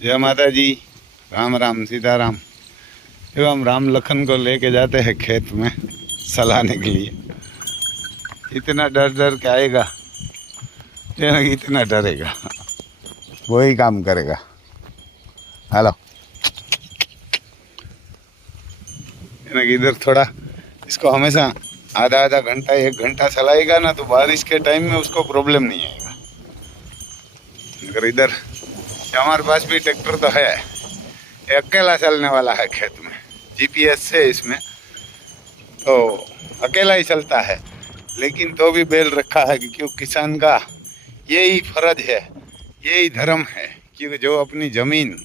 जय माता जी। राम राम सीताराम। देखो हम राम लखन को लेके जाते हैं खेत में सलाहने के लिए। इतना डर डर के आएगा, इतना डरेगा, वही काम करेगा। हेलो, इधर थोड़ा इसको हमेशा आधा आधा घंटा 1 घंटा चलाएगा ना, तो बारिश के टाइम में उसको प्रॉब्लम नहीं आएगा। अगर इधर हमारे पास भी ट्रैक्टर तो है, ये अकेला चलने वाला है खेत में, जीपीएस से इसमें तो अकेला ही चलता है। लेकिन तो भी बैल रखा है क्योंकि किसान का यही फर्ज है, यही धर्म है, क्योंकि जो अपनी ज़मीन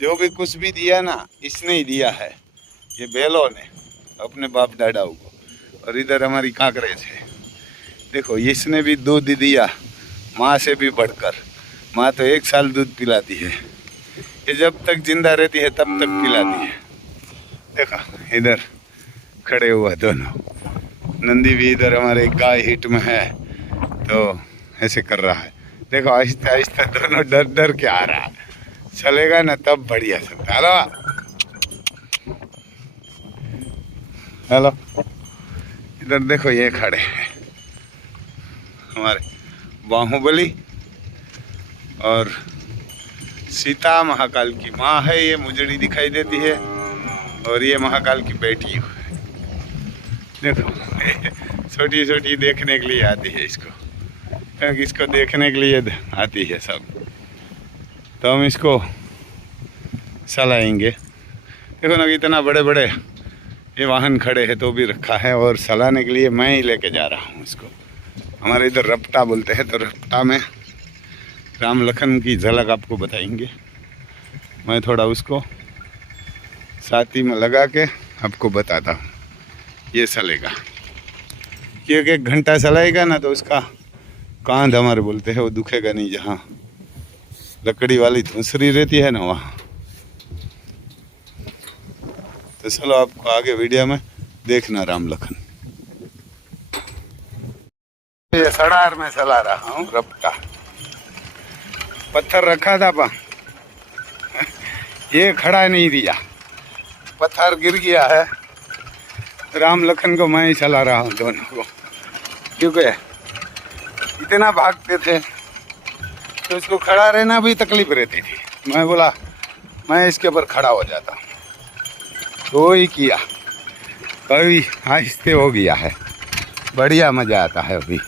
जो भी कुछ भी दिया ना, इसने ही दिया है, ये बैलों ने अपने बाप दादाओं को। और इधर हमारी कांकरेज है, देखो इसने भी दूध दिया माँ से भी बढ़कर। माँ तो 1 साल दूध पिलाती है, ये जब तक जिंदा रहती है तब तक पिलाती है। देखा इधर खड़े हुआ दोनों, नंदी भी इधर हमारे गाय हिट में है तो ऐसे कर रहा है। देखो आहिस्ता आहिस्ता दोनों डर डर के आ रहा है, चलेगा ना तब बढ़िया चलता। हेलो हेलो, इधर देखो ये खड़े हैं हमारे बाहुबली और सीता महाकाल की माँ है। ये मुजड़ी दिखाई देती है और ये महाकाल की बेटी है। देखो छोटी छोटी देखने के लिए आती है इसको, क्योंकि इसको देखने के लिए आती है सब। तो हम इसको सलाएंगे। देखो ना इतना बड़े बड़े ये वाहन खड़े हैं तो भी रखा है, और सलाने के लिए मैं ही लेके जा रहा हूँ इसको। हमारे इधर रपटा बोलते हैं, तो रपटा में राम लखन की झलक आपको बताएंगे। मैं थोड़ा उसको साथी में लगा के आपको बताता हूँ। ये चलेगा क्योंकि 1 घंटा चलाएगा ना तो उसका कांध हमारे बोलते हैं वो दुखेगा नहीं, जहाँ लकड़ी वाली धुंसरी रहती है ना वहाँ। तो चलो आपको आगे वीडियो में देखना राम लखन। ये सड़ार में चला रहा हूँ रपटा। पत्थर रखा था पा ये खड़ा नहीं दिया, पत्थर गिर गया है। राम लखन को मैं ही चला रहा हूँ दोनों को, क्योंकि इतना भागते थे तो इसको खड़ा रहना भी तकलीफ रहती थी। मैं बोला मैं इसके ऊपर खड़ा हो जाता हूँ, तो ही किया। अभी आहिस्ते हो गया है, बढ़िया मज़ा आता है। अभी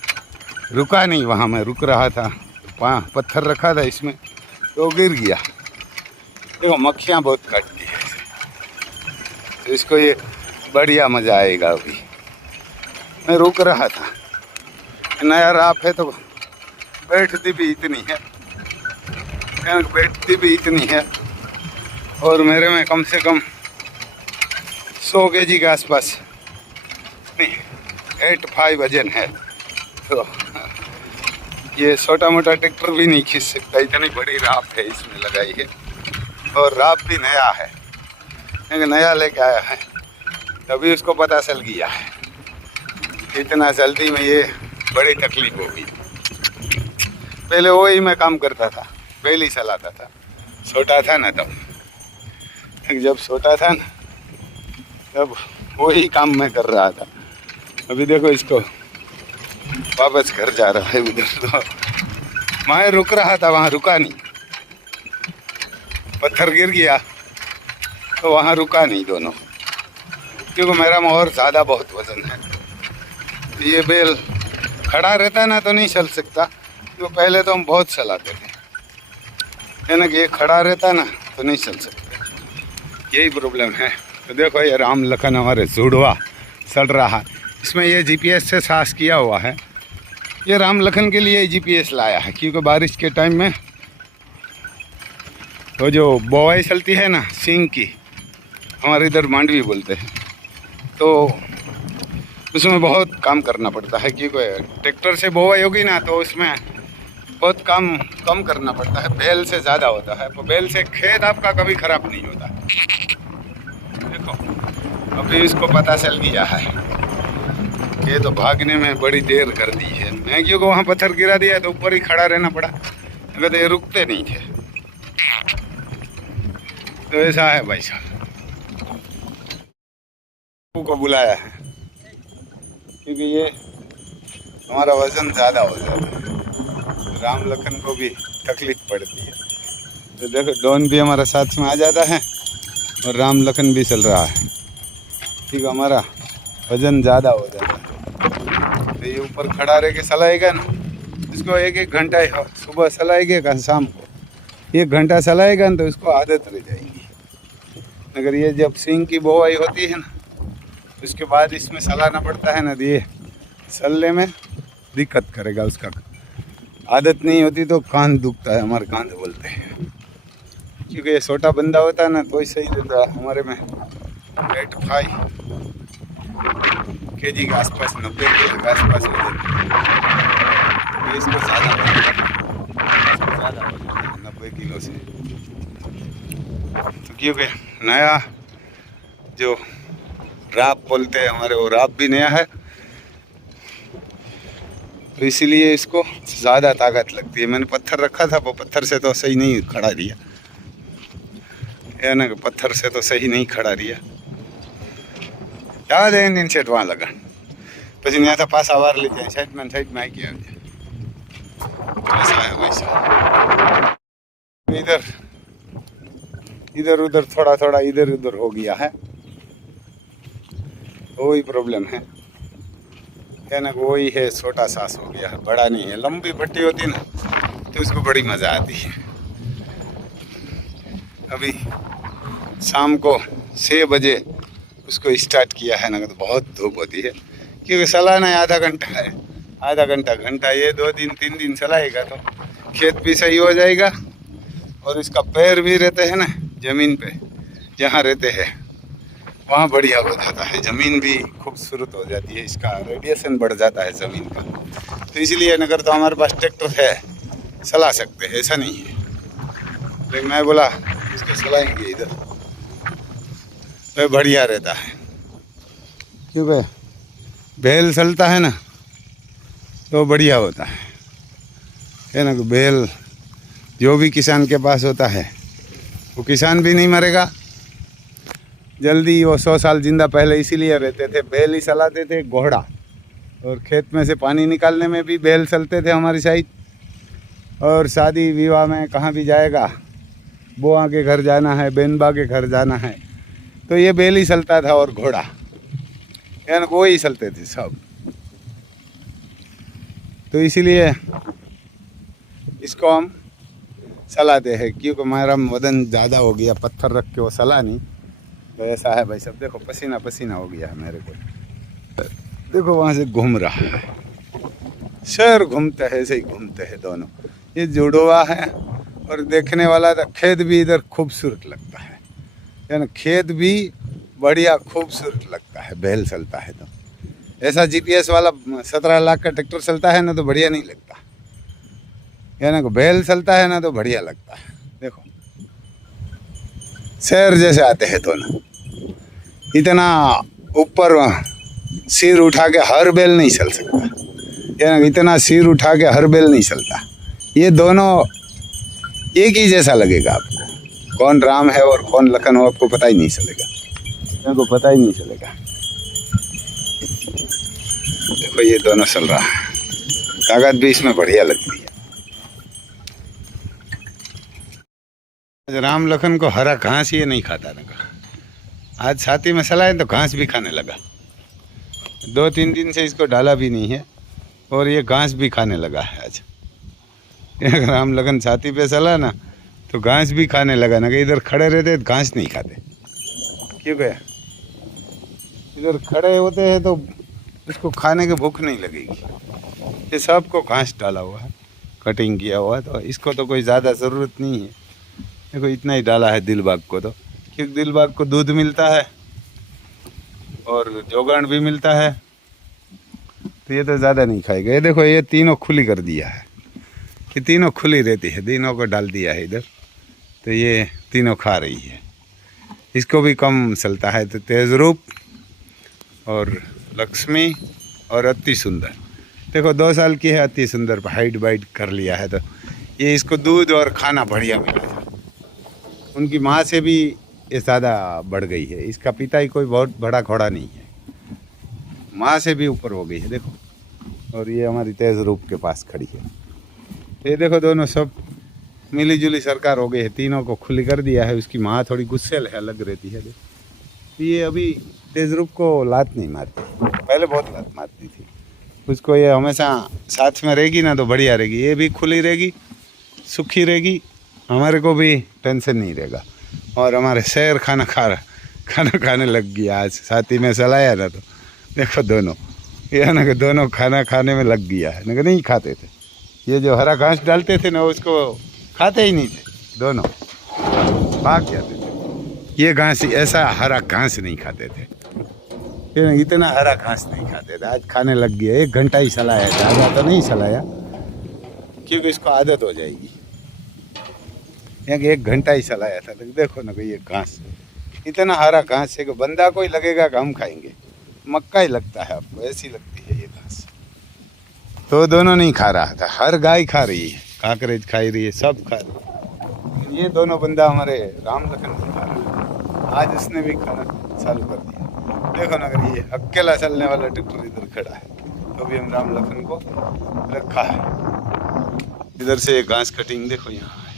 रुका नहीं, वहाँ मैं रुक रहा था, वहाँ पत्थर रखा था इसमें तो गिर गया। देखो मक्खियाँ बहुत काटती है तो इसको ये बढ़िया मज़ा आएगा। अभी मैं रुक रहा था, नया राप है तो बैठती भी इतनी है, बैठती भी इतनी है, और मेरे में कम से कम 100 kg के आसपास 85 वजन है। तो ये छोटा मोटा ट्रैक्टर भी नहीं खींच सकता, इतनी बड़ी राप है इसमें लगाई है। और राप भी नया है, नया लेके आया है, तभी उसको पता चल गया है। इतना जल्दी में ये बड़ी तकलीफ होगी। पहले वही मैं काम करता था, पहले ही चलाता था, छोटा था ना तब। जब छोटा था ना तब वही काम मैं कर रहा था। अभी देखो इसको वापस घर जा रहा है उधर। तो मैं रुक रहा था, वहाँ रुका नहीं, पत्थर गिर गया तो वहाँ रुका नहीं दोनों, क्योंकि मेरा में और ज़्यादा बहुत वज़न है। ये बैल खड़ा रहता ना तो नहीं चल सकता, क्योंकि पहले तो हम बहुत चलाते थे, है ना, कि ये खड़ा रहता ना तो नहीं चल सकता, यही प्रॉब्लम है। तो देखो ये राम लखन हमारे जुड़वा चल रहा है, इसमें ये जीपीएस से सास किया हुआ है। ये राम लखन के लिए जीपीएस लाया है, क्योंकि बारिश के टाइम में वो जो बोवाई चलती है ना सींग की, हमारे इधर मांडवी बोलते हैं, तो उसमें बहुत काम करना पड़ता है। क्योंकि ट्रैक्टर से बोवाई होगी ना तो उसमें बहुत काम कम करना पड़ता है, बैल से ज़्यादा होता है। तो बैल से खेत आपका कभी ख़राब नहीं होता। देखो अभी इसको पता चल गया है, ये तो भागने में बड़ी देर कर दी है। मैं क्योंकि वहाँ पत्थर गिरा दिया तो ऊपर ही खड़ा रहना पड़ा, अगर तो ये रुकते नहीं थे। तो ऐसा है भाई साहब, को बुलाया है क्योंकि ये हमारा वजन ज़्यादा हो जाता है, राम लखन को भी तकलीफ पड़ती है। तो देखो डॉन भी हमारा साथ में आ जाता है और राम लखन भी चल रहा है, ठीक है। हमारा वजन ज़्यादा हो जाता है तो ये ऊपर खड़ा रह के चलाएगा ना, इसको एक एक घंटा सुबह चलाएगा शाम को, एक घंटा चलाएगा ना तो इसको आदत रह जाएगी। अगर ये जब सिंग की बोआई होती है ना उसके बाद इसमें चलाना पड़ता है ना, ये चलने में दिक्कत करेगा, उसका आदत नहीं होती तो कान दुखता है, हमारे कान बोलते हैं। क्योंकि ये छोटा बंदा होता है ना तो सही रहता है। हमारे में 85 kg के आसपास, 90 kg के आसपास हो जाता है। इसको ज़्यादा 90 किलो से, तो क्योंकि नया जो राप बोलते हैं हमारे, वो राप भी नया है तो इसीलिए इसको ज़्यादा ताकत लगती है। मैंने पत्थर रखा था, वो पत्थर से तो सही नहीं खड़ा दिया, या ना पत्थर से तो सही नहीं खड़ा दिया। याद है इंडियन सेट वहाँ लगा પછી ત્યાં પાછા વાર લીધા સાઈડમાં આવી ગયા। ऐसा है वैसा, इधर इधर उधर थोड़ा थोड़ा इधर उधर हो गया है, वही प्रॉब्लम है ना, वही है, छोटा सांस हो गया है, बड़ा नहीं है। लंबी पट्टी होती है ना तो उसको बड़ी मज़ा आती है। अभी शाम को 6 बजे उसको स्टार्ट किया है ना, तो बहुत धूप होती है क्योंकि चलाना है आधा घंटा है, आधा घंटा ये 2 दिन 3 दिन चलाएगा तो खेत भी सही हो जाएगा और इसका पैर भी रहते हैं ना ज़मीन पे, जहाँ रहते हैं वहाँ बढ़िया हो जाता है, ज़मीन भी खूबसूरत हो जाती है, इसका रेडिएशन बढ़ जाता है ज़मीन का। तो इसलिए नगर तो हमारे पास ट्रैक्टर है, चला सकते हैं, ऐसा नहीं है। लेकिन मैं बोला इसको चलाएंगे इधर तो बढ़िया रहता है, क्योंकि बैल चलता है ना तो बढ़िया होता है ना। बैल जो भी किसान के पास होता है वो किसान भी नहीं मरेगा जल्दी। वो 100 साल जिंदा पहले इसीलिए रहते थे, बैल ही चलाते थे, घोड़ा, और खेत में से पानी निकालने में भी बैल चलते थे हमारी साइड। और शादी विवाह में कहाँ भी जाएगा, बुआ के घर जाना है, बहनबा के घर जाना है, तो ये बैल ही चलता था और घोड़ा, यानी वो ही चलते थे सब। तो इसीलिए इसको हम चलाते हैं, क्योंकि हमारा वजन ज़्यादा हो गया, पत्थर रख के वो चला नहीं, तो ऐसा है भाई सब। देखो पसीना पसीना हो गया है मेरे को, देखो वहाँ से घूम रहा है, शहर घूमते हैं, ऐसे ही घूमते हैं दोनों। ये जुड़वा है और देखने वाला था, खेत भी इधर खूबसूरत लगता है, यानी खेत भी बढ़िया खूबसूरत लगता है बैल चलता है तो। ऐसा GPS वाला 17 लाख का ट्रैक्टर चलता है ना तो बढ़िया नहीं लगता, यानी बैल चलता है ना तो बढ़िया लगता है। देखो शहर जैसे आते हैं दोनों, इतना ऊपर सिर उठा के हर बैल नहीं चल सकता, यानी इतना सिर उठा के हर बैल नहीं चलता। ये दोनों एक ही जैसा लगेगा आपको, कौन राम है और कौन लखन हो आपको पता ही नहीं चलेगा, आपको पता ही नहीं चलेगा। देखो ये दोनों चल रहा है, ताकत भी इसमें बढ़िया लगती है। राम लखन को हरा घास ये नहीं खाता था, आज छाती में चलाए तो घास भी खाने लगा। 2-3 दिन से इसको डाला भी नहीं है और ये घास भी खाने लगा है आज। राम लखन छाती पे चला ना तो घास भी खाने लगा ना, कि इधर खड़े रहते तो घास नहीं खाते, क्योंकि इधर खड़े होते हैं तो इसको खाने की भूख नहीं लगेगी। ये सबको घास डाला हुआ है, कटिंग किया हुआ है, तो इसको तो कोई ज़्यादा ज़रूरत नहीं है। देखो इतना ही डाला है दिलबाग को, तो क्योंकि दिलबाग को दूध मिलता है और जोगान भी मिलता है, तो ये तो ज़्यादा नहीं खाएगा। ये देखो ये तीनों खुली कर दिया है, ये तीनों खुली रहती है, तीनों को डाल दिया है इधर, तो ये तीनों खा रही है। इसको भी कम चलता है, तो तेजरूप और लक्ष्मी और अति सुंदर, देखो 2 साल की है, अति सुंदर हाइट बाइट कर लिया है, तो ये इसको दूध और खाना बढ़िया मिला था, उनकी माँ से भी ये ज़्यादा बढ़ गई है। इसका पिता ही कोई बहुत बड़ा घोड़ा नहीं है, माँ से भी ऊपर हो गई है देखो। और ये हमारी तेज रूप के पास खड़ी है। ये देखो दोनों सब मिली जुली सरकार हो गई है, तीनों को खुली कर दिया है। उसकी माँ थोड़ी गुस्सेल है, अलग रहती है। देखो ये अभी तेज रूप को लात नहीं मारती, पहले बहुत लात मारती थी उसको। ये हमेशा साथ में रहेगी ना तो बढ़िया रहेगी, ये भी खुली रहेगी, सुखी रहेगी, हमारे को भी टेंशन नहीं रहेगा। और हमारे शेर खाना खाने लग गया आज, साथी में चलाया ना तो देखो दोनों, ये ना कि दोनों खाना खाने में लग गया है, ना नहीं खाते थे। ये जो हरा घास डालते थे ना उसको खाते ही नहीं थे, दोनों भाग जाते थे। ये घास, ऐसा हरा घास नहीं खाते थे, इतना हरा घास नहीं खाते थे। आज खाने लग गया, 1 घंटा ही चलाया, ज़्यादा तो नहीं चलाया क्योंकि इसको आदत हो जाएगी। यहाँ 1 घंटा ही चलाया था। देखो ना ये घास, इतना हरा घास है कि बंदा कोई लगेगा कि हम खाएंगे, मक्का ही लगता है आपको, ऐसी लगती है ये घास। तो दोनों नहीं खा रहा था, हर गाय खा रही है, काकरेज खा रही है, सब खा रही है। ये दोनों बंदा हमारे राम लखन नहीं खा रहा, आज उसने भी खाना चालू कर दिया। देखो ना अगर ये अकेला चलने वाला ट्रैक्टर इधर खड़ा है तो भी हम राम लखन को रखा है। इधर से घास कटिंग देखो यहाँ है,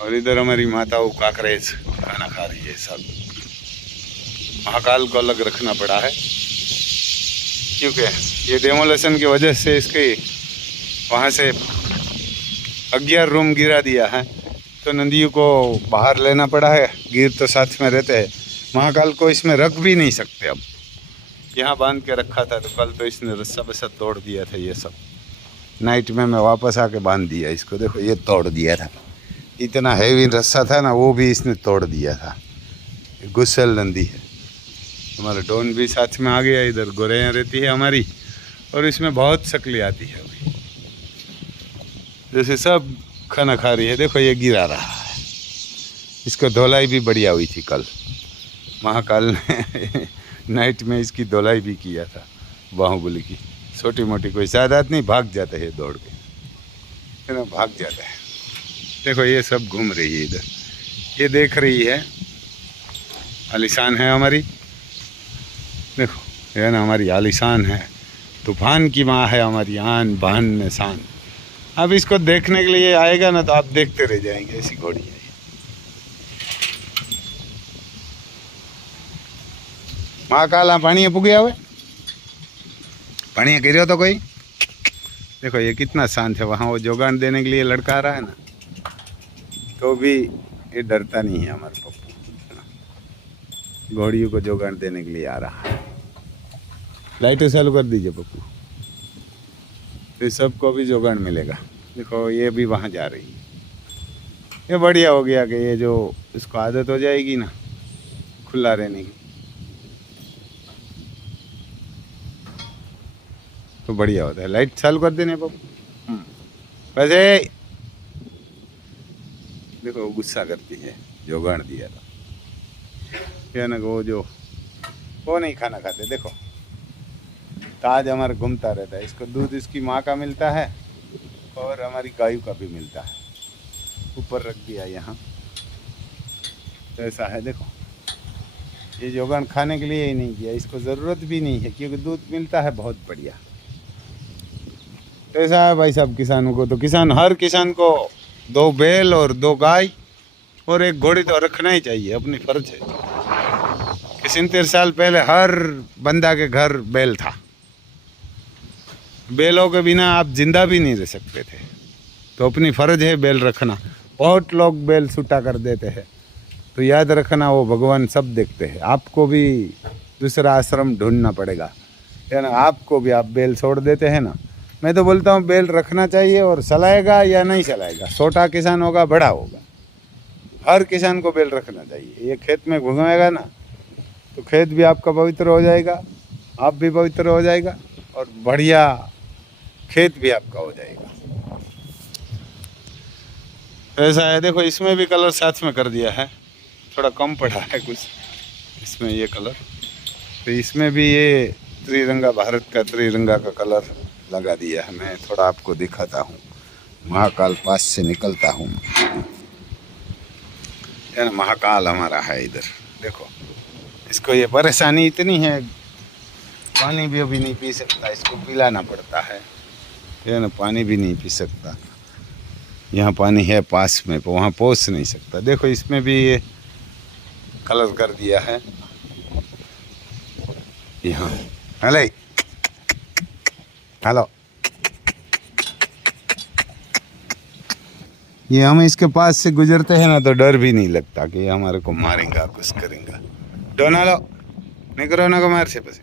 और इधर हमारी माताओं काकरेज खाना खा रही है। सब महाकाल को अलग रखना पड़ा है क्योंकि ये डेमोलेशन की वजह से इसके वहाँ से 11 रूम गिरा दिया है, तो नदियों को बाहर लेना पड़ा है। गिर तो साथ में रहते हैं, महाकाल को इसमें रख भी नहीं सकते। अब यहाँ बांध के रखा था, तो कल तो इसने रस्सा बस्सा तोड़ दिया था। ये सब नाइट में मैं वापस आके बांध दिया इसको, देखो ये तोड़ दिया था, इतना हैवी रस्सा था ना, वो भी इसने तोड़ दिया था। गुस्सेल नंदी है, हमारा डॉन भी साथ में आ गया। इधर गोरैया रहती है हमारी, और इसमें बहुत शक्ली आती है अभी, जैसे सब खाना खा रही है। देखो ये गिरा रहा है, इसको धुलाई भी बढ़िया हुई थी कल, महाकाल ने नाइट में इसकी धुलाई भी किया था। बाहुबली की छोटी मोटी कोई सादात नहीं, भाग जाते हैं दौड़ के, है ना, भाग जाता है। देखो ये सब घूम रही है इधर, ये देख रही है, आलिशान है हमारी। देखो ये ना हमारी आलिशान है, तूफान की माँ है हमारी, आन बान में शान। अब इसको देखने के लिए आएगा ना तो आप देखते रह जाएंगे, ऐसी घोड़ी है। महाकाल पानी पुगे हुए, पानी गिरो तो कोई। देखो ये कितना शांत है, वहाँ वो जोगान देने के लिए लड़का आ रहा है ना, तो भी ये डरता नहीं है हमारे पप्पू, घोड़ियों को जोगान देने के लिए आ रहा है। लाइटें चालू कर दीजिए पप्पू, तो सबको भी जोगान मिलेगा। देखो ये भी वहाँ जा रही है, ये बढ़िया हो गया कि ये जो इसको आदत हो जाएगी ना खुला रहने की, तो बढ़िया होता है। लाइट चालू कर देने पप्पू। वैसे देखो गुस्सा करती है, जोगान दिया था क्या ना, वो नहीं खाना खाते। देखो ताज हमारा घूमता रहता है, इसको दूध इसकी माँ का मिलता है और हमारी गायों का भी मिलता है। ऊपर रख दिया यहाँ, तो ऐसा है। देखो ये जोगान खाने के लिए ही नहीं किया, इसको ज़रूरत भी नहीं है क्योंकि दूध मिलता है बहुत बढ़िया। तो ऐसा है भाई साहब, किसानों को तो हर किसान को 2 बैल और 2 गाय और 1 घोड़ी तो रखना ही चाहिए, अपनी फर्ज है। कि 70 साल पहले हर बंदा के घर बैल था, बैलों के बिना आप जिंदा भी नहीं रह सकते थे, तो अपनी फर्ज है बैल रखना। बहुत लोग बैल छूटा कर देते हैं, तो याद रखना वो भगवान सब देखते हैं। आपको भी दूसरा आश्रम ढूंढना पड़ेगा, है ना। आपको भी, आप बैल छोड़ देते हैं ना, मैं तो बोलता हूँ बैल रखना चाहिए। और चलाएगा या नहीं चलाएगा, छोटा किसान होगा बड़ा होगा, हर किसान को बैल रखना चाहिए। ये खेत में घूमेगा ना तो खेत भी आपका पवित्र हो जाएगा, आप भी पवित्र हो जाएगा, और बढ़िया खेत भी आपका हो जाएगा। ऐसा है। देखो इसमें भी कलर साथ में कर दिया है, थोड़ा कम पड़ा है कुछ इसमें ये कलर, तो इसमें भी ये त्रिरंगा, भारत का त्रिरंगा का कलर लगा दिया है। मैं थोड़ा आपको दिखाता हूँ, महाकाल पास से निकलता हूँ। है ना, महाकाल हमारा है इधर। देखो इसको ये परेशानी इतनी है, पानी भी अभी नहीं पी सकता, इसको पिलाना पड़ता है ना, पानी भी नहीं पी सकता। यहाँ पानी है पास में, तो वहाँ पहुँच नहीं सकता। देखो इसमें भी ये कलर कर दिया है यहाँ। हेलो हेलो, ये हम इसके पास से गुजरते हैं ना तो डर भी नहीं लगता कि ये हमारे को मारेगा, कुछ करेगा। डोनालो नहीं करो ना को मार से पसे।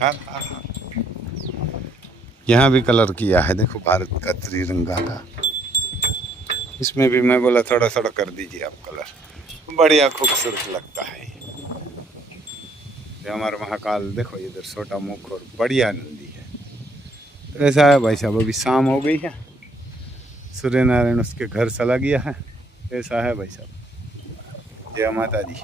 हाँ हाँ हाँ, यहाँ भी कलर किया है, देखो भारत का तिरंगा का। इसमें भी मैं बोला थोड़ा थोड़ा कर दीजिए आप कलर, बढ़िया खूबसूरत लगता है ये हमारा महाकाल। देखो इधर छोटा मुख और बढ़िया नंदी है। तो ऐसा है भाई साहब, अभी शाम हो गई है, सूर्य नारायण उसके घर चला गया है। ऐसा है भाई साहब। जय माता दी।